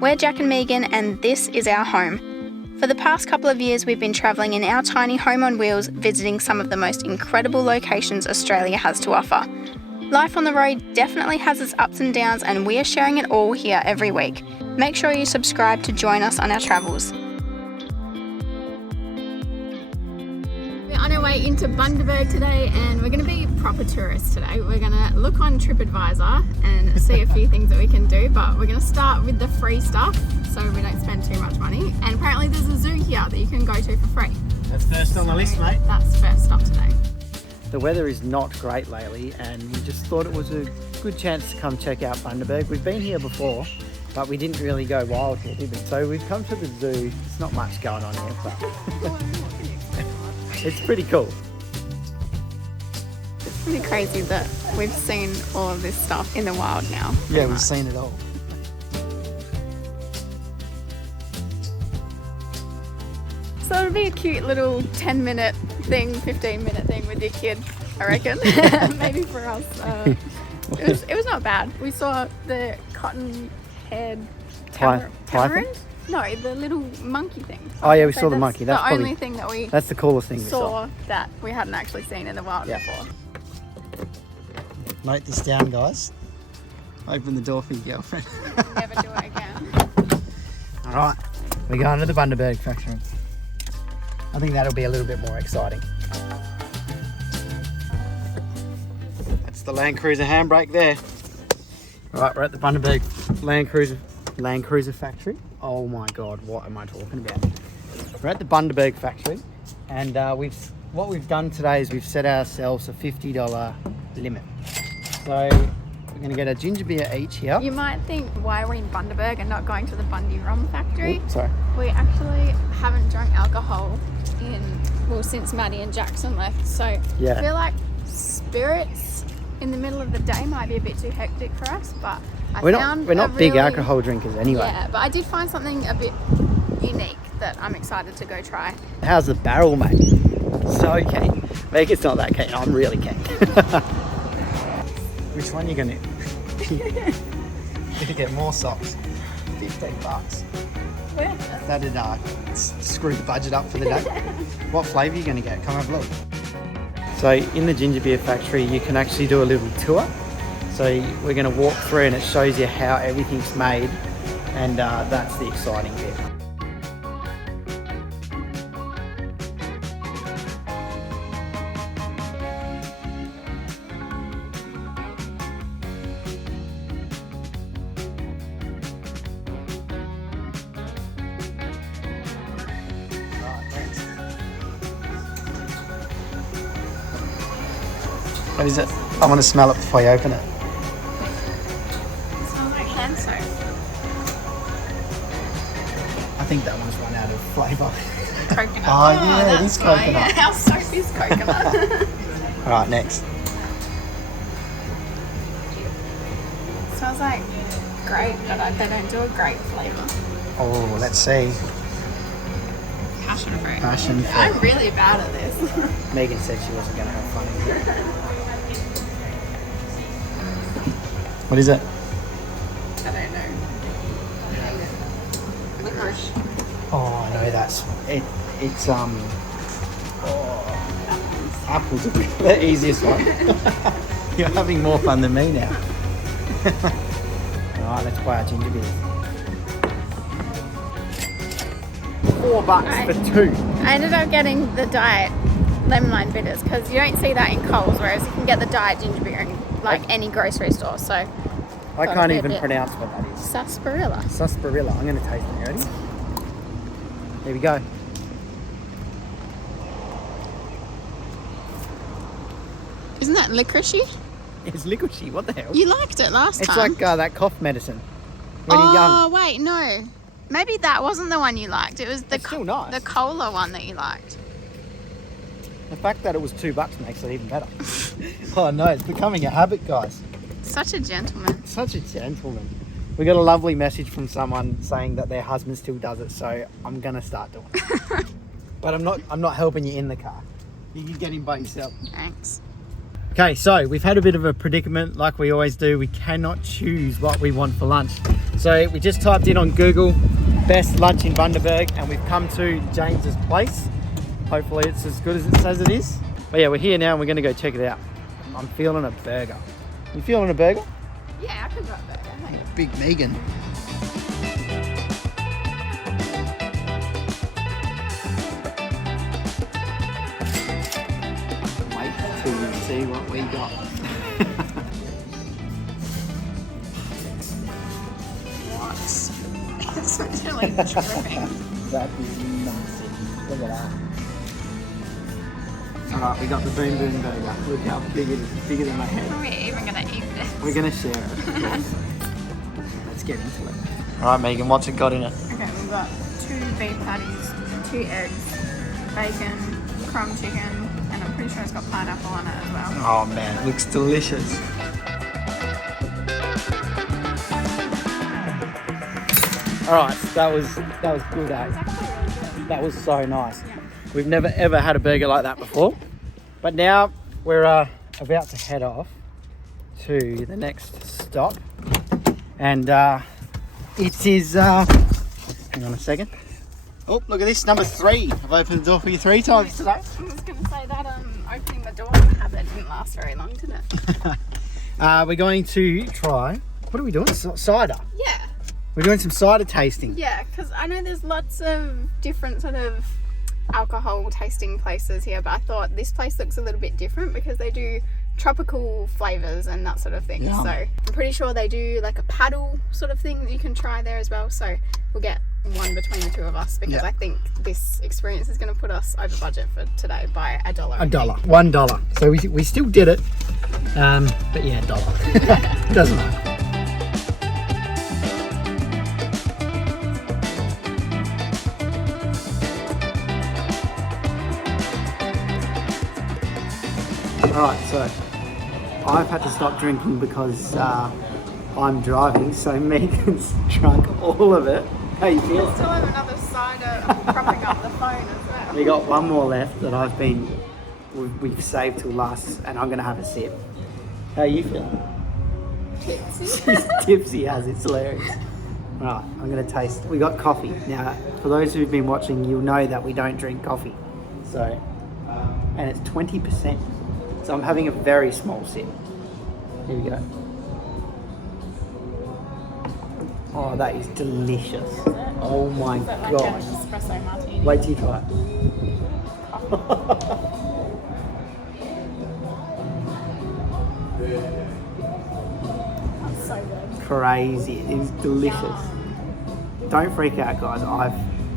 We're Jack and Megan, and this is our home. For the past couple of years, we've been travelling in our tiny home on wheels, visiting some of the most incredible locations Australia has to offer. Life on the road definitely has its ups and downs, and we are sharing it all here every week. Make sure you subscribe to join us on our travels. We're on our way into Bundaberg today, and we're going to be proper tourists today. We're going to look on TripAdvisor and see a few things that we can do, but we're going to start with the free stuff so we don't spend too much money. And apparently there's a zoo here that you can go to for free. That's first on the list, mate. That's first stop today. The weather is not great lately, and we just thought it was a good chance to come check out Bundaberg. We've been here before, but we didn't really go wild here, did we? So we've come to the zoo. There's not much going on here, but it's pretty cool. It's pretty crazy that we've seen all of this stuff in the wild now. Yeah, we've seen it all. So it'll be a cute little 10-minute thing, 15-minute thing with your kid, I reckon. Maybe for us. It was not bad. We saw the cotton-haired tamarin? No, the little monkey thing. Oh yeah, we saw the monkey. That's the probably, only thing that we that's the coolest thing we saw. That we hadn't actually seen in the wild before. Note this down, guys. Open the door for your girlfriend. Never do it again. Alright, we're going to the Bundaberg factory. I think that'll be a little bit more exciting. That's the Land Cruiser handbrake there. Alright, we're at the Bundaberg Land Cruiser factory. Oh my god, what am I talking about? We're at the Bundaberg factory, and what we've done today is we've set ourselves a $50 limit. So we're going to get a ginger beer each here. You might think, why are we in Bundaberg and not going to the Bundy Rum factory? Oops, sorry. We actually haven't drunk alcohol since Maddie and Jackson left. So yeah. I feel like spirits in the middle of the day might be a bit too hectic for us, but we're not big alcohol drinkers anyway. Yeah, but I did find something a bit unique that I'm excited to go try. How's the barrel, mate? So keen. Megan's not that keen. I'm really keen. Which one are you gonna? You're gonna get more socks. $15. Where? That'd screw the budget up for the day. What flavour are you gonna get? Come have a look. So in the ginger beer factory, you can actually do a little tour. So we're going to walk through, and it shows you how everything's made, and that's the exciting bit. What is it? I want to smell it before you open it. It smells like hand soap. I think that one's run out of flavour. Coconut. Oh yeah, it is coconut. Yeah, our soap is coconut. Alright, next. It smells like grape, but they don't do a grape flavour. Oh, let's see. Passion fruit. Passion fruit. I'm really bad at this. Megan said she wasn't going to have fun in here. What is it? I don't know. Licorice. Oh, I know that's it. It's apples are the easiest one. You're having more fun than me now. All right, let's buy our ginger beers. $4 for two. I ended up getting the diet lemon lime bitters because you don't see that in Coles, whereas you can get the diet ginger beer in any grocery store. So I can't even pronounce what that is. Sarsaparilla. Sarsaparilla. I'm going to taste it. Ready? Here we go. Isn't that licoricey? It's licoricey. What the hell? You liked it last time. It's like that cough medicine when you're young. Oh wait, no. Maybe that wasn't the one you liked. It was the still nice. The cola one that you liked. The fact that it was $2 makes it even better. Oh no, it's becoming a habit, guys. Such a gentleman. Such a gentleman. We got a lovely message from someone saying that their husband still does it, so I'm gonna start doing it. But I'm not helping you in the car. You can get in by yourself. Thanks. Okay, so we've had a bit of a predicament like we always do. We cannot choose what we want for lunch. So we just typed in on Google, best lunch in Bundaberg, and we've come to James's place. Hopefully it's as good as it says it is. But yeah, we're here now and we're gonna go check it out. I'm feeling a burger. You feeling a burger? Yeah, I could go a burger. Hey. Big Megan. Wait till you see what we got. What? It's really dripping. That is massive. Look at that. Alright, we got the Boom Boom Burger. Look how big it is. Bigger than my head. Are we even going to eat this? We're going to share it, of course. Let's get into it. Alright, Megan, what's it got in it? Okay, we've got 2 beef patties, 2 eggs, bacon, crumb chicken, and I'm pretty sure it's got pineapple on it as well. Oh man, it looks delicious. Alright, that was good, eh? That was so nice. Yeah. We've never ever had a burger like that before. But now we're about to head off to the next stop. And it is, hang on a second. Oh, look at this, number 3. I've opened the door for you 3 times today. I was going to say that opening the door habit didn't last very long, did it? We're going to try, what are we doing? Cider. Yeah. We're doing some cider tasting. Yeah, because I know there's lots of different sort of alcohol tasting places here, but I thought this place looks a little bit different because they do tropical flavours and that sort of thing. Yum. So I'm pretty sure they do like a paddle sort of thing that you can try there as well. So we'll get one between the 2 of us because I think this experience is going to put us over budget for today by $1. $1. $1. So we still did it. But yeah, $1. Doesn't matter. Alright, so I've had to stop drinking because I'm driving, so Megan's drunk all of it. How you feel? Still have another cider propping up the phone as well. We got one more left that we've saved till last, and I'm going to have a sip. How are you feeling? Tipsy. She's tipsy as it's hilarious. Right, I'm going to taste. We got coffee. Now, for those who've been watching, you'll know that we don't drink coffee. So, and it's 20%. So I'm having a very small sip. Here we go. Oh, that is delicious. Is it? Oh my Is it like god. an espresso martini? Wait till you try it. That's so good. Crazy. It is delicious. Yum. Don't freak out, guys. I've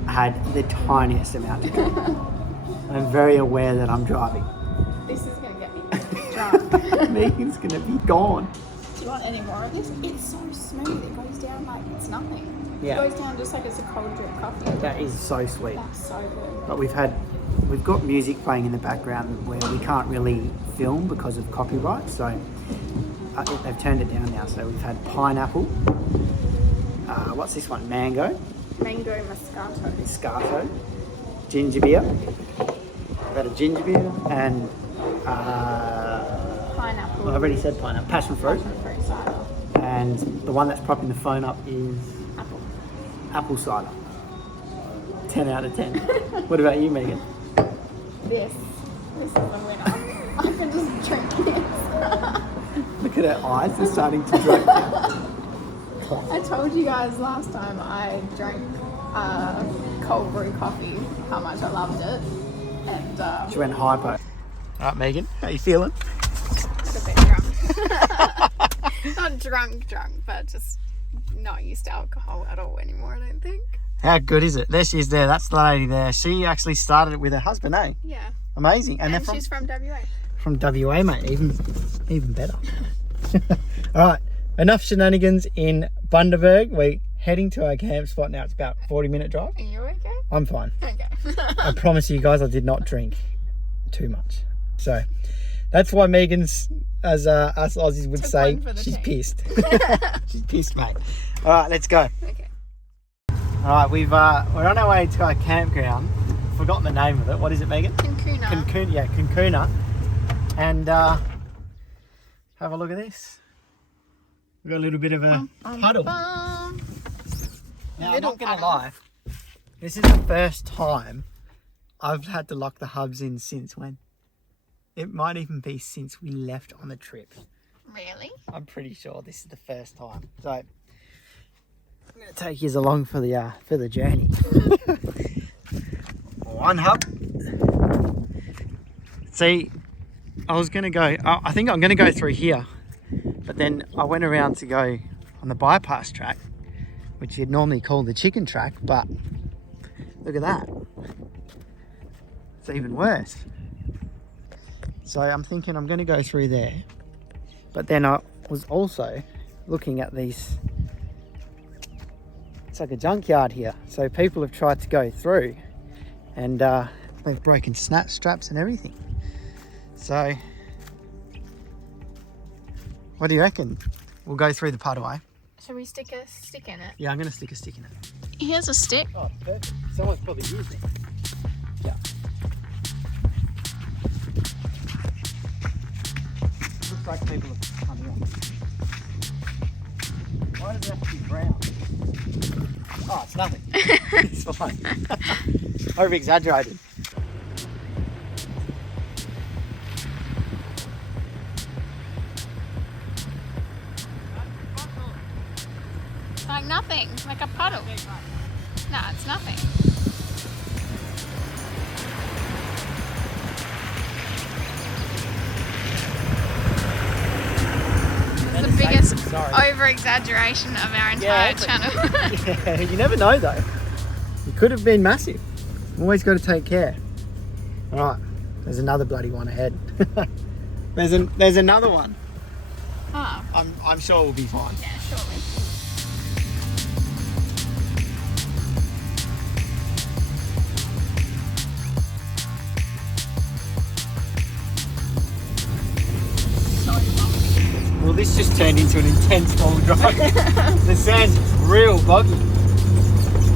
had the tiniest amount to drink. I'm very aware that I'm driving. This is going to get me drunk. Megan's gonna be gone. Do you want any more of this? It's so smooth. It goes down like it's nothing. Yeah. It goes down just like it's a cold drip coffee. That is so sweet. That's so good. But we've got music playing in the background where we can't really film because of copyright, so they've turned it down now. So we've had pineapple. What's this one? Mango. Mango Moscato. Moscato. Ginger beer. We've had a ginger beer and Pineapple. well, I've already said pineapple. Passion fruit. Passion fruit cider. And the one that's propping the phone up is Apple. apple cider. 10 out of 10. What about you, Megan? This is the winner. I can just drink this. Look at her eyes, they're starting to drink now. I told you guys last time I drank cold brew coffee, how much I loved it. And She went hypo. Alright, Megan, how you feeling? a bit drunk. Not drunk, but just not used to alcohol at all anymore, I don't think. How good is it? There she is there, that's the lady there. She actually started it with her husband, eh? Yeah. Amazing. And they're she's from WA. from WA, mate, even better. Alright, enough shenanigans in Bundaberg. We're heading to our camp spot now. It's about a 40-minute drive. Are you okay? I'm fine. Okay. I promise you guys I did not drink too much. So that's why Megan's, as us Aussies would Took say, one for the she's team. pissed. She's pissed, mate. All right, let's go. Okay. All right, we're on our way to our campground. Forgotten the name of it. What is it, Megan? Cancuna. Cancuna. And have a look at this. We've got a little bit of a puddle. Now, I'm not going to lie. This is the first time I've had to lock the hubs in since when? It might even be since we left on the trip. Really? I'm pretty sure this is the first time. So I'm going to take you along for the journey. One hub. See, I was going to go, I think I'm going to go through here, but then I went around to go on the bypass track, which you'd normally call the chicken track, but look at that. It's even worse. So I'm thinking I'm going to go through there, but then I was also looking at these. It's like a junkyard here. So people have tried to go through and they've broken snap straps and everything. So what do you reckon? We'll go through the puddle, eh? Shall we stick a stick in it? Yeah, I'm going to stick a stick in it. Here's a stick. Oh, perfect. Someone's probably used it. Yeah. Looks like people have come in. Why does it have to be brown? Oh, it's nothing. It's fine. Over exaggerated. Like nothing, like a puddle. No, it's nothing. It's the biggest over-exaggeration of our entire channel. Yeah, you never know though. It could have been massive. Always got to take care. All right, there's another bloody one ahead. There's another one. Oh. I'm sure we'll be fine. Yeah, surely. Well, this just turned into an intense long drive. The sand's real boggy.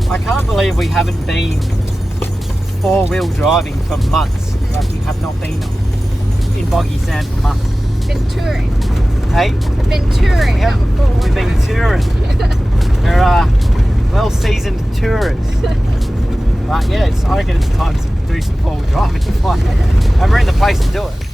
I can't believe we haven't been four-wheel driving for months. Like we have not been in boggy sand for months. Been touring. Hey? Been touring. We've been touring. We're well-seasoned tourers. But yeah, I reckon it's time to do some four-wheel driving. And we're in the place to do it.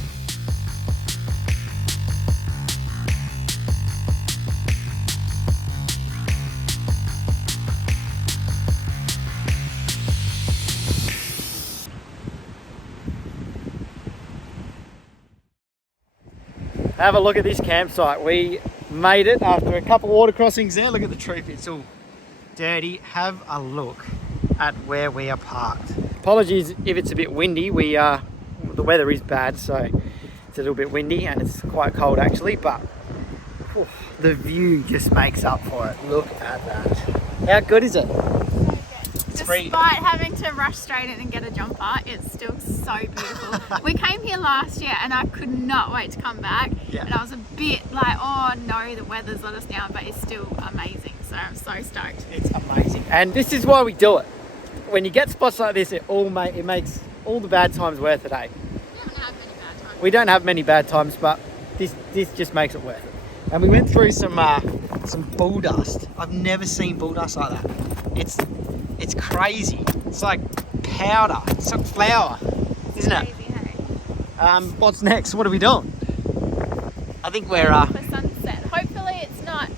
Have a look at this campsite. We made it after a couple water crossings there. Look at the Troopy, it's all dirty. Have a look at where we are parked. Apologies if it's a bit windy. The weather is bad, so it's a little bit windy and it's quite cold actually, but the view just makes up for it. Look at that. How good is it? Despite having to rush straight in and get a jumper, it's still so beautiful. We came here last year and I could not wait to come back. Yeah. And I was a bit like, oh no, the weather's let us down, but it's still amazing. So I'm so stoked. It's amazing. And this is why we do it. When you get spots like this, it makes all the bad times worth it, eh? We haven't had many bad times. We don't have many bad times, but this just makes it worth it. And we went through some bull dust. I've never seen bull dust like that. It's crazy. It's like powder. It's like flour, isn't it? Crazy, hey? What's next? What are we doing? I think we're for sunset. Hopefully it's not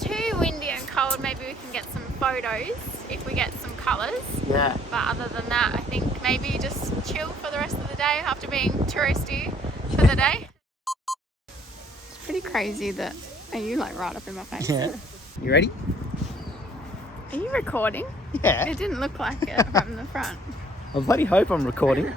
too windy and cold. Maybe we can get some photos if we get some colours. Yeah. But other than that, I think maybe just chill for the rest of the day after being touristy for the day. It's pretty crazy that. Are you like right up in my face? Yeah. You ready? Are you recording? Yeah. It didn't look like it from the front. I bloody hope I'm recording.